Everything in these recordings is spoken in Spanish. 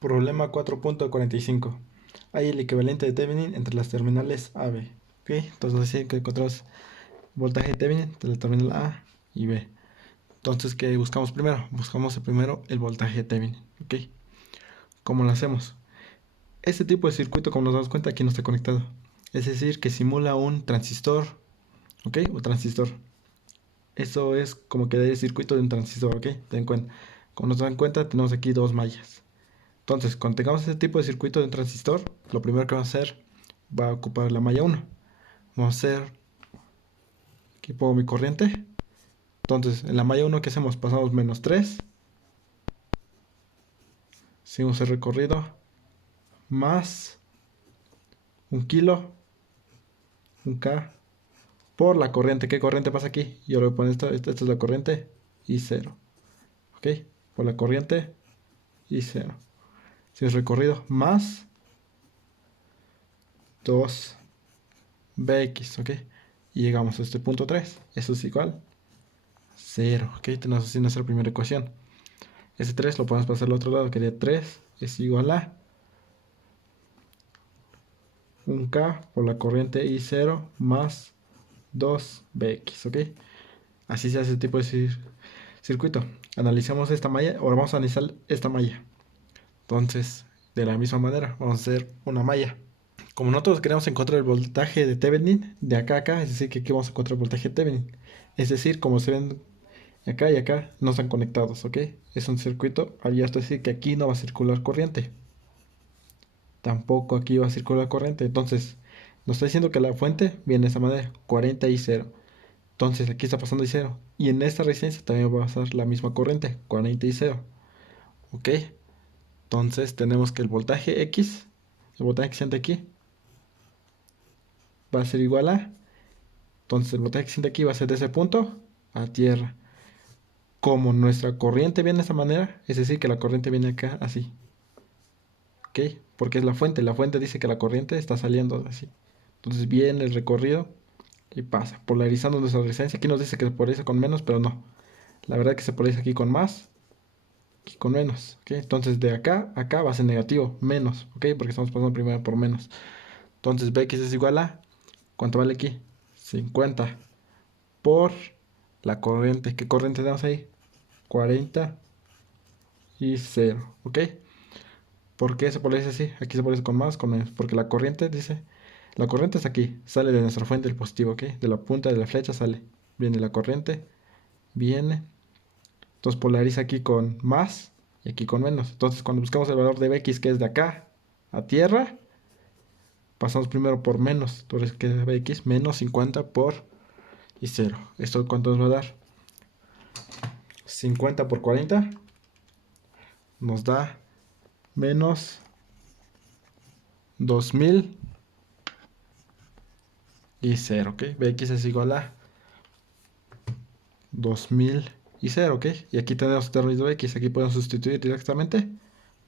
Problema 4.45. Hay el equivalente de Thevenin entre las terminales A, B. ¿Ok? Entonces nos dice que encontramos voltaje de Thevenin entre la terminal A y B. Entonces, ¿qué buscamos primero? Buscamos primero el voltaje de Thevenin. ¿Ok? ¿Cómo lo hacemos? Este tipo de circuito, como nos damos cuenta, aquí no está conectado. Es decir, que simula un transistor. ¿Ok? O transistor. Eso es como que el circuito de un transistor. ¿Ok? Ten en cuenta. Como nos dan cuenta, tenemos aquí dos mallas. Entonces, cuando tengamos este tipo de circuito de un transistor, lo primero que vamos a hacer va a ocupar la malla 1. Vamos a hacer, aquí pongo mi corriente. Entonces, en la malla 1, ¿qué hacemos? Pasamos -3. Seguimos el recorrido. Más 1 kilo, 1K, por la corriente. ¿Qué corriente pasa aquí? Yo le voy a poner esta es la corriente y 0. ¿Ok? Por la corriente y 0. Si es recorrido, más 2Bx. ¿Ok? Y llegamos a este punto 3. Eso es igual 0. ¿Ok? Tenemos así nuestra primera ecuación. Ese 3 lo podemos pasar al otro lado, que sería 3 es igual a 1K por la corriente I0 más 2Bx, ¿ok? Así se hace este tipo de circuito. Analizamos esta malla, ahora vamos a analizar esta malla. Entonces, de la misma manera, vamos a hacer una malla. Como nosotros queremos encontrar el voltaje de Thevenin, de acá a acá, es decir, que aquí vamos a encontrar el voltaje de Thevenin. Es decir, como se ven acá y acá, no están conectados, ¿ok? Es un circuito abierto, es decir, que aquí no va a circular corriente. Tampoco aquí va a circular corriente. Entonces, nos está diciendo que la fuente viene de esa manera, 40 y 0. Entonces, aquí está pasando y 0. Y en esta resistencia también va a pasar la misma corriente, 40 y 0. ¿Ok? Entonces, tenemos que el voltaje X, el voltaje que siente aquí, va a ser igual a... Entonces, el voltaje que siente aquí va a ser de ese punto a tierra. Como nuestra corriente viene de esa manera, es decir, que la corriente viene acá así. ¿Ok? Porque es la fuente. La fuente dice que la corriente está saliendo así. Entonces, viene el recorrido y pasa, polarizando nuestra resistencia. Aquí nos dice que se polariza con menos, pero no. La verdad es que se polariza aquí con más, aquí con menos. ¿Ok? Entonces de acá a acá va a ser negativo, menos. ¿Ok? Porque estamos pasando primero por menos. Entonces Bx es igual a, ¿cuánto vale aquí? 50 por la corriente. ¿Qué corriente tenemos ahí? 40 y 0. ¿Ok? ¿Por qué se polariza así? Aquí se polariza con más, con menos. Porque la corriente dice, la corriente es aquí, sale de nuestra fuente el positivo, ¿ok? De la punta de la flecha sale. Viene la corriente, viene. Entonces polariza aquí con más y aquí con menos. Entonces cuando buscamos el valor de Bx, que es de acá a tierra, pasamos primero por menos. Entonces que es Bx menos 50 por y 0. ¿Esto cuánto nos va a dar? 50 por 40 nos da menos 2000 y 0, ¿ok? Bx es igual a 2000 y 0, ¿ok? Y aquí tenemos el término de X. Aquí podemos sustituir directamente.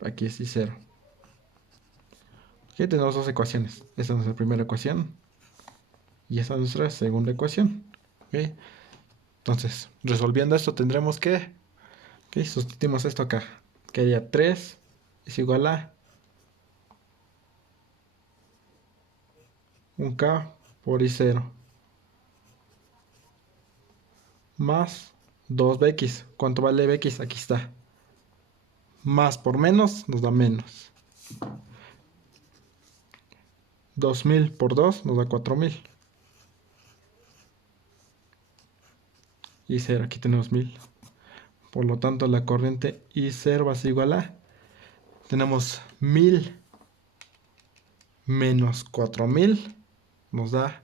Aquí es y 0. Aquí tenemos dos ecuaciones. Esta es nuestra primera ecuación. Y esta es nuestra segunda ecuación. ¿Ok? Entonces, resolviendo esto tendremos que... ¿Ok? Sustituimos esto acá. Quedaría 3 es igual a 1K por I0 más 2Bx. ¿Cuánto vale Bx? Aquí está. Más por menos nos da menos. 2000 por 2 nos da 4000. Y 0, aquí tenemos 1000. Por lo tanto, la corriente I0 va a ser igual a... Tenemos 1000 menos 4000 nos da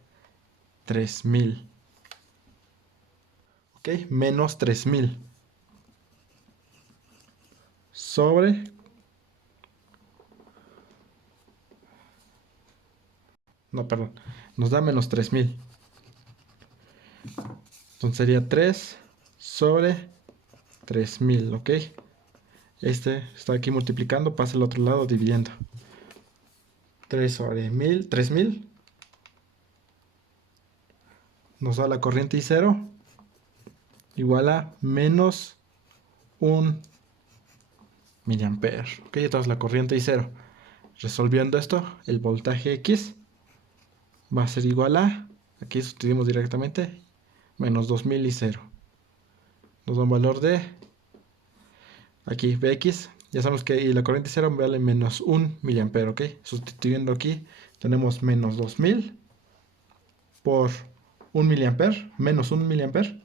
3000. ¿Ok? Menos 3000 sobre... No, perdón. Nos da menos 3000. Entonces sería 3 sobre 3000, ¿ok? Este está aquí multiplicando, pasa al otro lado dividiendo. 3 sobre 1000, 3000. Nos da la corriente I0 igual a menos 1 miliamperes. Ok, entonces la corriente y 0. Resolviendo esto, el voltaje X va a ser igual a, aquí sustituimos directamente, menos 2000 y 0. Nos da un valor de, aquí, Vx. Ya sabemos que y la corriente 0 vale menos 1 miliampere, ¿ok? Sustituyendo aquí, tenemos menos 2000 por 1 miliampere, menos 1 miliampere.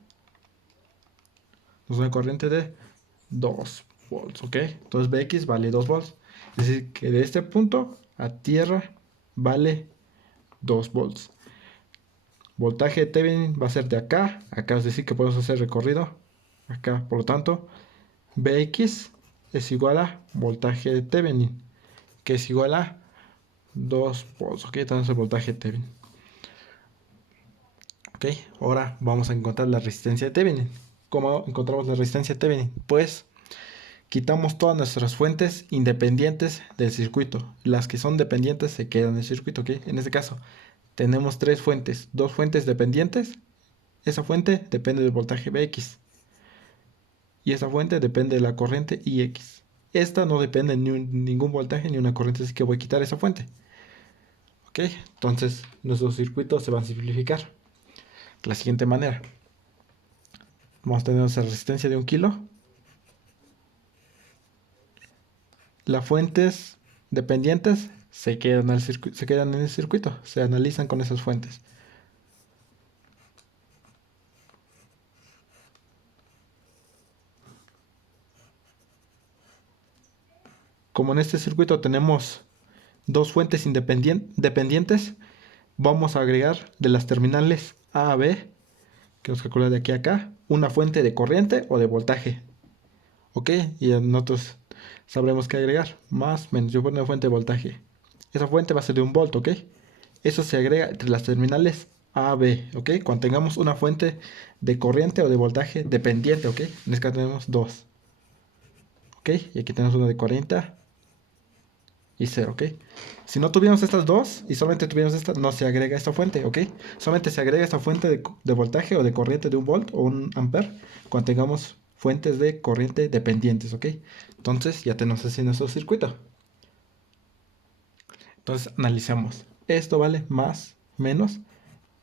Nos da una corriente de 2 volts, ¿ok? Entonces Vx vale 2 volts. Es decir, que de este punto a tierra vale 2 volts. Voltaje de Thevenin va a ser de acá a acá, es decir, que podemos hacer recorrido acá. Por lo tanto, Vx es igual a voltaje de Thevenin, que es igual a 2 volts, ¿ok? Entonces el voltaje de Thevenin. Ok, ahora vamos a encontrar la resistencia de Thevenin. ¿Cómo encontramos la resistencia de Thevenin? Pues quitamos todas nuestras fuentes independientes del circuito. Las que son dependientes se quedan en el circuito, ¿ok? En este caso, tenemos tres fuentes, dos fuentes dependientes. Esa fuente depende del voltaje Vx. Y esa fuente depende de la corriente Ix. Esta no depende de ningún voltaje ni una corriente, así que voy a quitar esa fuente. ¿Ok? Entonces, nuestros circuitos se van a simplificar de la siguiente manera. Vamos a tener nuestra resistencia de 1 kilo. Las fuentes dependientes se quedan en el circuito, se analizan con esas fuentes. Como en este circuito tenemos dos fuentes dependientes, vamos a agregar de las terminales A a B, que nos calcula de aquí a acá, una fuente de corriente o de voltaje. ¿Ok? Y nosotros sabremos qué agregar. Más, menos. Yo pongo una fuente de voltaje. Esa fuente va a ser de 1 volt, ¿ok? Eso se agrega entre las terminales A, B, ¿ok? Cuando tengamos una fuente de corriente o de voltaje dependiente, ¿ok? En este caso tenemos dos, ¿ok? Y aquí tenemos una de 40 y 0, ¿ok? Si no tuviéramos estas dos y solamente tuviéramos esta, no se agrega esta fuente, ¿ok? Solamente se agrega esta fuente de voltaje o de corriente de 1 volt o 1 ampere cuando tengamos fuentes de corriente dependientes, ¿ok? Entonces ya tenemos así nuestro circuito. Entonces analicemos. Esto vale más, menos,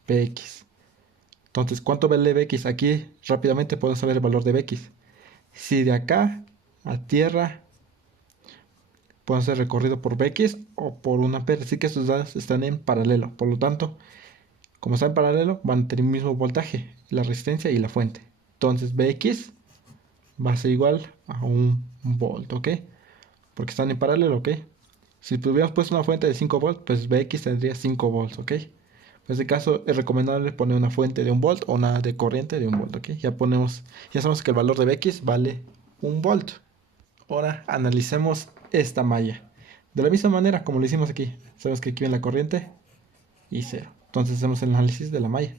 Vx. Entonces, ¿cuánto vale Vx? Aquí rápidamente podemos saber el valor de Vx. Si de acá a tierra pueden ser recorrido por Vx o por 1 ampere. Así que estos dos están en paralelo. Por lo tanto, como están en paralelo, van a tener el mismo voltaje, la resistencia y la fuente. Entonces, Vx va a ser igual a 1 volt, ¿ok? Porque están en paralelo, ¿ok? Si tuviéramos puesto una fuente de 5 volts, pues Vx tendría 5 volts, ¿ok? En este caso es recomendable poner una fuente de 1 volt o una de corriente de 1 volt, ¿ok? Ya sabemos que el valor de Vx vale 1 volt. Ahora analicemos esta malla. De la misma manera como lo hicimos aquí. Sabemos que aquí viene la corriente y 0. Entonces hacemos el análisis de la malla.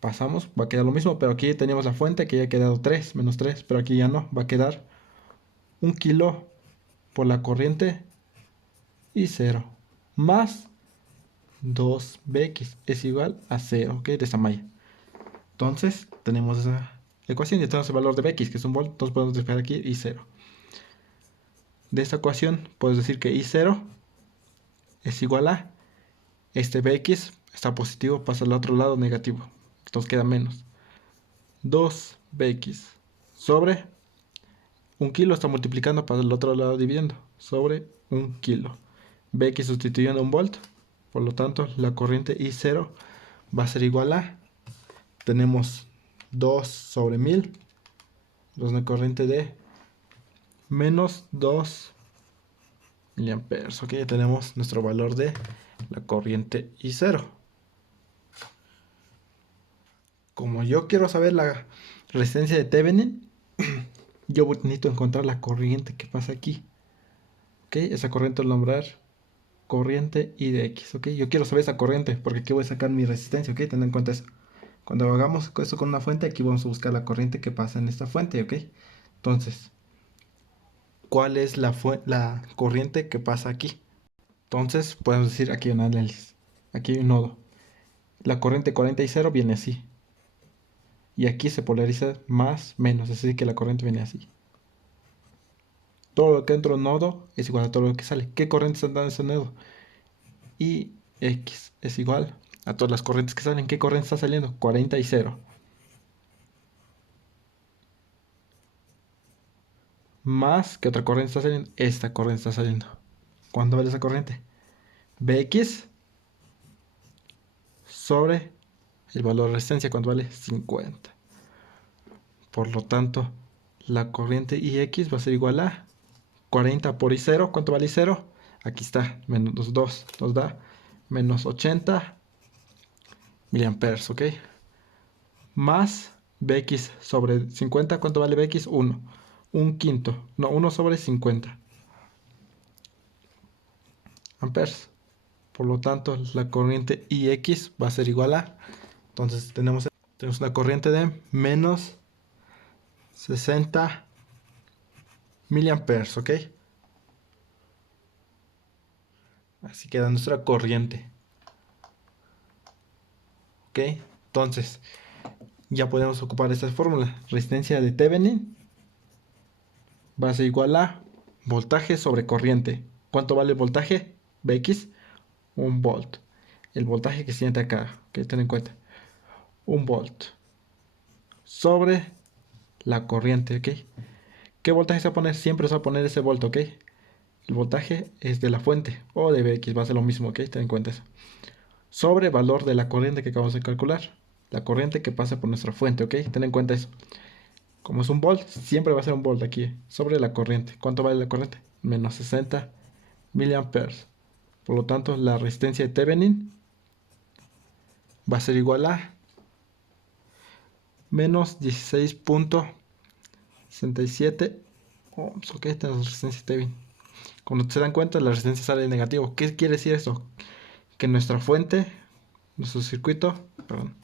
Pasamos, va a quedar lo mismo, pero aquí teníamos la fuente que ya ha quedado 3, menos 3, pero aquí ya no, va a quedar 1 kilo por la corriente y 0, más 2Bx es igual a 0, ¿ok? De esta malla. Entonces tenemos esa ecuación y tenemos el valor de Bx, que es 1 volt, entonces podemos despejar aquí y 0. De esta ecuación puedes decir que I0 es igual a este Bx está positivo, pasa al otro lado negativo, entonces queda menos 2Bx sobre 1 kilo, está multiplicando para el otro lado dividiendo, sobre 1 kilo. Bx sustituyendo 1 volt, por lo tanto la corriente I0 va a ser igual a, tenemos 2 sobre 1000, es una corriente de menos 2 miliamperes. Ok, ya tenemos nuestro valor de la corriente I0. Como yo quiero saber la resistencia de Thevenin, yo necesito encontrar la corriente que pasa aquí. Ok, esa corriente lo nombrar corriente I de X. Ok, yo quiero saber esa corriente porque aquí voy a sacar mi resistencia. Ok, ten en cuenta eso. Cuando hagamos esto con una fuente, aquí vamos a buscar la corriente que pasa en esta fuente. Ok, entonces, ¿cuál es la corriente que pasa aquí? Entonces, podemos decir aquí un análisis. Aquí hay un nodo. La corriente 40 y 0 viene así. Y aquí se polariza más, menos. Es decir, que la corriente viene así. todo lo que entra en un nodo es igual a todo lo que sale. ¿Qué corriente está entrando en ese nodo? Y X es igual a todas las corrientes que salen. ¿Qué corriente está saliendo? 40 y 0. Más que otra corriente está saliendo. Esta corriente está saliendo. ¿Cuánto vale esa corriente? Bx sobre el valor de resistencia. ¿Cuánto vale? 50. Por lo tanto, la corriente IX va a ser igual a 40 por I0. ¿Cuánto vale I0? Aquí está, menos 2. Nos da menos 80 miliamperes, ¿ok? Más Bx sobre 50. ¿Cuánto vale Bx? 1. Un quinto. No, 1 sobre 50 amperes. Por lo tanto, la corriente IX va a ser igual a... Entonces tenemos una corriente de menos 60 miliamperes, ¿ok? Así queda nuestra corriente. ¿Ok? Entonces, ya podemos ocupar esta fórmula. Resistencia de Thevenin va a ser igual a voltaje sobre corriente. ¿Cuánto vale el voltaje? Vx, 1 volt. El voltaje que se siente acá, que ten en cuenta. 1 volt sobre la corriente, ¿ok? ¿Qué voltaje se va a poner? Siempre se va a poner ese volt, ¿ok? El voltaje es de la fuente o de Vx, va a ser lo mismo, ¿ok? Ten en cuenta eso. Sobre valor de la corriente que acabamos de calcular. La corriente que pasa por nuestra fuente, ¿ok? Ten en cuenta eso. Como es un volt, siempre va a ser un volt aquí, sobre la corriente. ¿Cuánto vale la corriente? Menos 60 miliamperes. Por lo tanto, la resistencia de Thevenin va a ser igual a menos 16.67 ohms. Ok, esta es la resistencia de Thevenin. Cuando se dan cuenta, la resistencia sale negativo. ¿Qué quiere decir esto? Que nuestra fuente, nuestro circuito, perdón,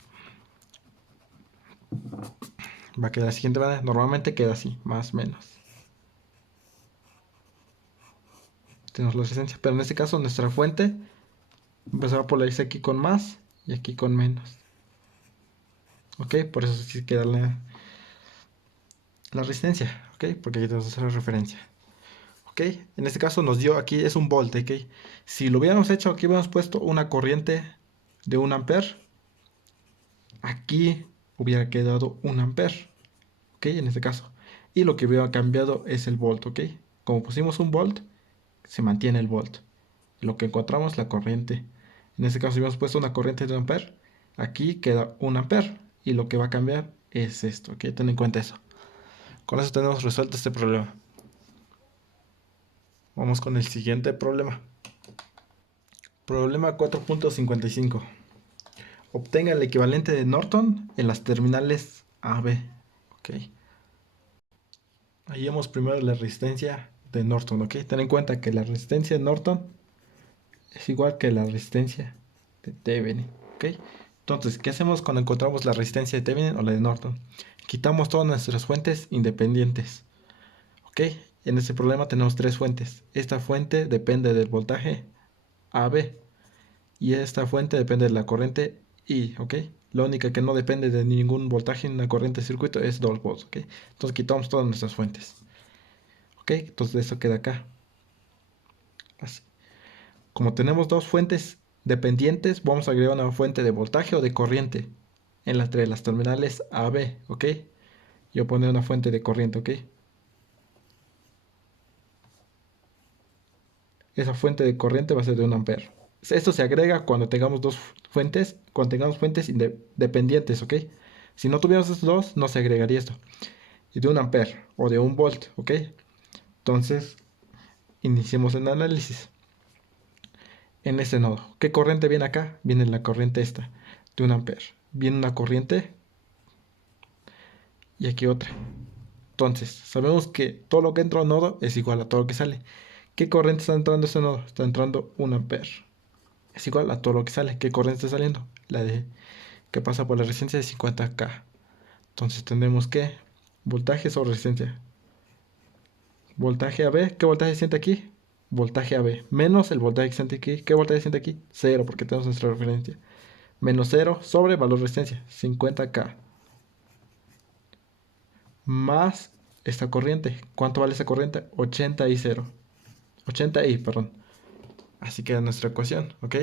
va a quedar de la siguiente manera. Normalmente queda así, más o menos. Tenemos la resistencia, pero en este caso nuestra fuente empezar a polarizar aquí con más y aquí con menos. Ok, por eso sí queda la resistencia. Ok, porque aquí tenemos que hacer la referencia. Ok, en este caso nos dio aquí, es un volt. Ok, si lo hubiéramos hecho, aquí hubiéramos puesto una corriente de 1 ampere. Aquí hubiera quedado 1 ampere. Ok, en este caso. Y lo que hubiera cambiado es el volt. Ok, como pusimos un volt, se mantiene el volt. Lo que encontramos la corriente. En este caso, si hemos puesto una corriente de 1 ampere, aquí queda 1 ampere. Y lo que va a cambiar es esto. ¿Ok? Ten en cuenta eso. Con eso tenemos resuelto este problema. Vamos con el siguiente problema. Problema 4.55. Obtenga el equivalente de Norton en las terminales AB. Ok. Hallemos primero la resistencia de Norton. Ok. Ten en cuenta que la resistencia de Norton es igual que la resistencia de Thevenin. ¿Ok? Entonces, ¿qué hacemos cuando encontramos la resistencia de Thevenin o la de Norton? Quitamos todas nuestras fuentes independientes. ¿Ok? En este problema tenemos tres fuentes. Esta fuente depende del voltaje AB y esta fuente depende de la corriente I. ¿Ok? La única que no depende de ningún voltaje en la corriente de circuito es 2 volts. ¿Ok? Entonces quitamos todas nuestras fuentes. ¿Ok? Entonces eso queda acá. Así. Como tenemos dos fuentes dependientes, vamos a agregar una fuente de voltaje o de corriente entre las terminales A, B, ¿ok? Yo pondré una fuente de corriente, ¿ok? Esa fuente de corriente va a ser de 1 ampere. Esto se agrega cuando tengamos dos fuentes, cuando tengamos fuentes dependientes, ¿ok? Si no tuviéramos estos dos, no se agregaría esto. Y de 1 ampere o de 1 volt, ¿ok? Entonces, iniciemos el análisis. En este nodo, ¿qué corriente viene acá? Viene la corriente esta, de 1 ampere. Viene una corriente y aquí otra. Entonces, sabemos que todo lo que entra a un nodo es igual a todo lo que sale. ¿Qué corriente está entrando a ese nodo? Está entrando 1 ampere. Es igual a todo lo que sale. ¿Qué corriente está saliendo? La de que pasa por la resistencia de 50K. Entonces tendremos que voltaje sobre resistencia. Voltaje AB. ¿Qué voltaje se siente aquí? Voltaje AB. Menos el voltaje que se siente aquí. ¿Qué voltaje se siente aquí? 0, porque tenemos nuestra referencia. Menos 0 sobre valor de resistencia. 50K. Más esta corriente. ¿Cuánto vale esa corriente? 80I0. 80I, perdón. Así queda nuestra ecuación, ¿ok?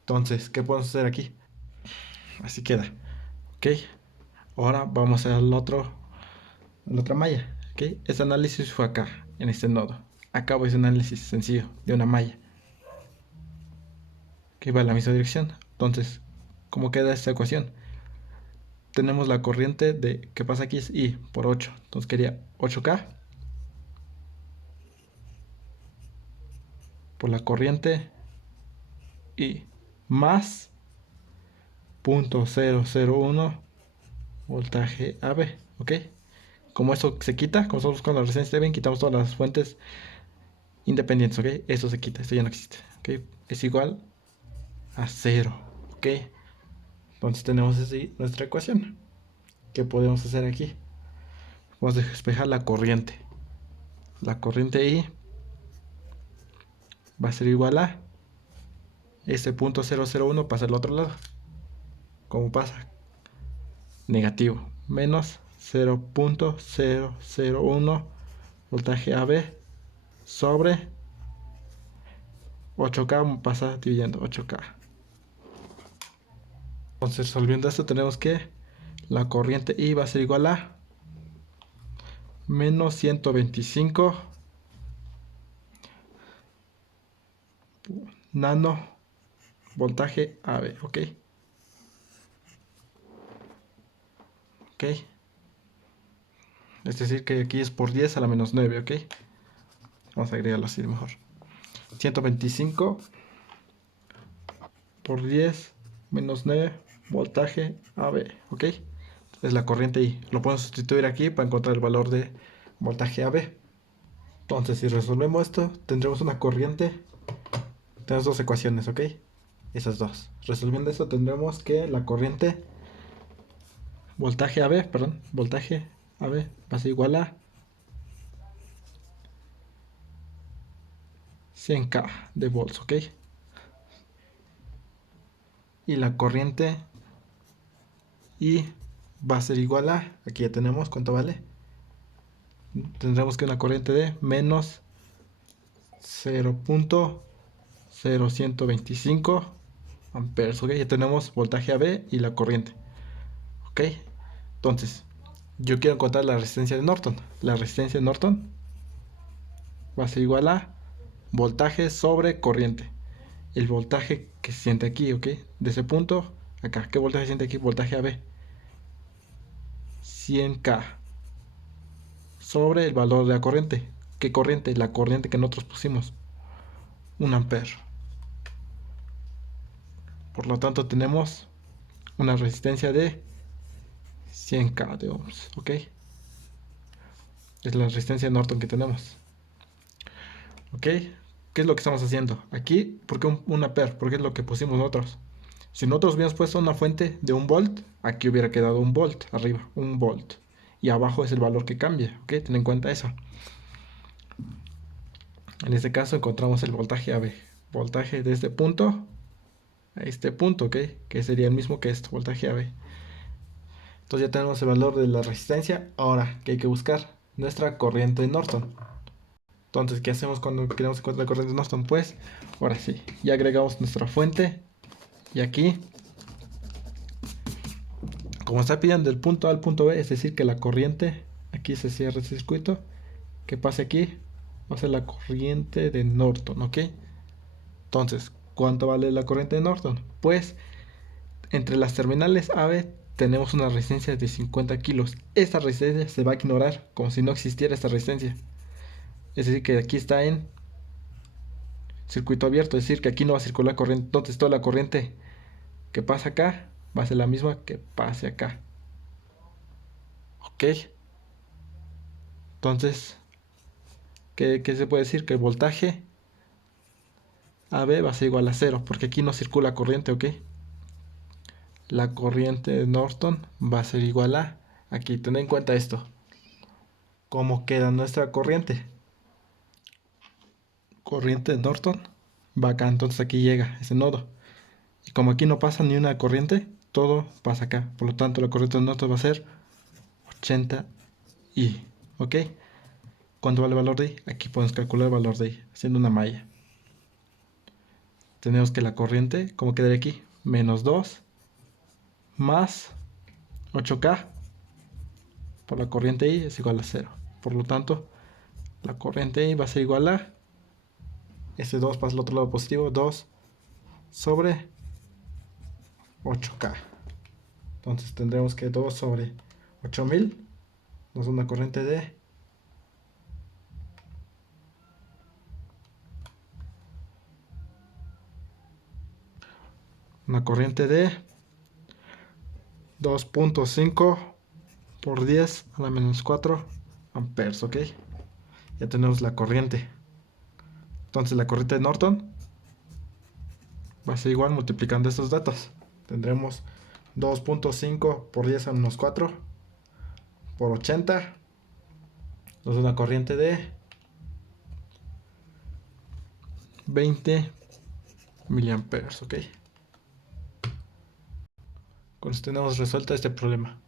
Entonces, ¿qué podemos hacer aquí? Así queda, ¿ok? Ahora vamos a la otra malla, ¿ok? Este análisis fue acá, en este nodo. Acabo ese análisis sencillo de una malla que va en la misma dirección. Entonces, ¿cómo queda esta ecuación? Tenemos la corriente de que pasa aquí es I por 8. Entonces quería 8K por la corriente I más 0.001 voltaje AB, ¿ok? Como eso se quita, como estamos buscando la resistencia de B, quitamos todas las fuentes independientes, ¿ok? Esto se quita, esto ya no existe, ¿ok? Es igual a 0, ¿ok? Entonces tenemos así nuestra ecuación. ¿Qué podemos hacer aquí? Vamos a despejar la corriente. La corriente I va a ser igual a este punto 001 pasa al otro lado. ¿Cómo pasa? Negativo. Menos 0.001 voltaje AB sobre 8K pasa dividiendo 8K. Entonces, resolviendo esto, tenemos que la corriente I va a ser igual a menos 125 nano voltaje AB, ¿ok? ¿Ok? Es decir, que aquí es por 10 a la menos 9, ¿ok? Vamos a agregarlo así mejor. 125 por 10 menos 9 voltaje AB, ¿ok? Es la corriente I. Lo podemos sustituir aquí para encontrar el valor de voltaje AB. Entonces, si resolvemos esto, tendremos una corriente. Tenemos dos ecuaciones, ¿ok? Esas dos. Resolviendo esto, tendremos que la corriente voltaje AB va a ser igual a 100K de volts, ¿ok? Y la corriente I va a ser igual a, aquí ya tenemos cuánto vale. Tendremos que una corriente de menos 0.0125 amperes, ¿ok? Ya tenemos voltaje AB y la corriente, ¿ok? Entonces, yo quiero encontrar la resistencia de Norton. La resistencia de Norton va a ser igual a voltaje sobre corriente. El voltaje que se siente aquí, ¿ok? De ese punto acá. ¿Qué voltaje se siente aquí? Voltaje AB. 100K sobre el valor de la corriente. ¿Qué corriente? La corriente que nosotros pusimos. 1 ampere. Por lo tanto, tenemos una resistencia de 100K de ohms, ¿ok? Es la resistencia de Norton que tenemos. ¿Ok? ¿Qué es lo que estamos haciendo? Aquí, ¿por qué un ampere? Porque es lo que pusimos nosotros. Si nosotros hubiéramos puesto una fuente de 1 volt, aquí hubiera quedado 1 volt arriba, 1 volt. Y abajo es el valor que cambia, ¿ok? Ten en cuenta eso. En este caso encontramos el voltaje AB. Voltaje de este punto a este punto, ¿ok? Que sería el mismo que esto, voltaje AB. Entonces ya tenemos el valor de la resistencia. Ahora, ¿qué hay que buscar? Nuestra corriente de Norton. Entonces, ¿qué hacemos cuando queremos encontrar la corriente de Norton? Pues, ahora sí, ya agregamos nuestra fuente. Y aquí, como está pidiendo del punto A al punto B, es decir, que la corriente, aquí se cierra el circuito, que pase aquí, va a ser la corriente de Norton, ¿ok? Entonces, ¿cuánto vale la corriente de Norton? Pues, entre las terminales AB tenemos una resistencia de 50 kilos. Esta resistencia se va a ignorar, como si no existiera esta resistencia. Es decir, que aquí está en circuito abierto, es decir, que aquí no va a circular corriente. Entonces, toda la corriente que pasa acá va a ser la misma que pase acá. ¿Ok? Entonces, ¿qué se puede decir? Que el voltaje AB va a ser igual a 0, porque aquí no circula corriente, ¿ok? La corriente de Norton va a ser igual a... Aquí, ten en cuenta esto. ¿Cómo queda nuestra corriente? Corriente de Norton va acá, entonces aquí llega ese nodo. Y como aquí no pasa ni una corriente, todo pasa acá. Por lo tanto, la corriente de Norton va a ser 80I, ¿ok? ¿Cuánto vale el valor de I? Aquí podemos calcular el valor de I haciendo una malla. Tenemos que la corriente, ¿cómo quedaría aquí? Menos 2 más 8K por la corriente I es igual a 0. Por lo tanto, la corriente I va a ser igual a, este 2 pasa al otro lado positivo, 2 sobre 8K. Entonces tendremos que 2 sobre 8000 nos da una corriente de 2.5 por 10 a la menos 4 amperes, ¿ok? Ya tenemos la corriente. Entonces la corriente de Norton va a ser igual multiplicando estos datos. Tendremos 2.5 por 10 a menos 4 por 80. Nos da una corriente de 20 miliamperes, ¿ok? Con esto tenemos resuelto este problema.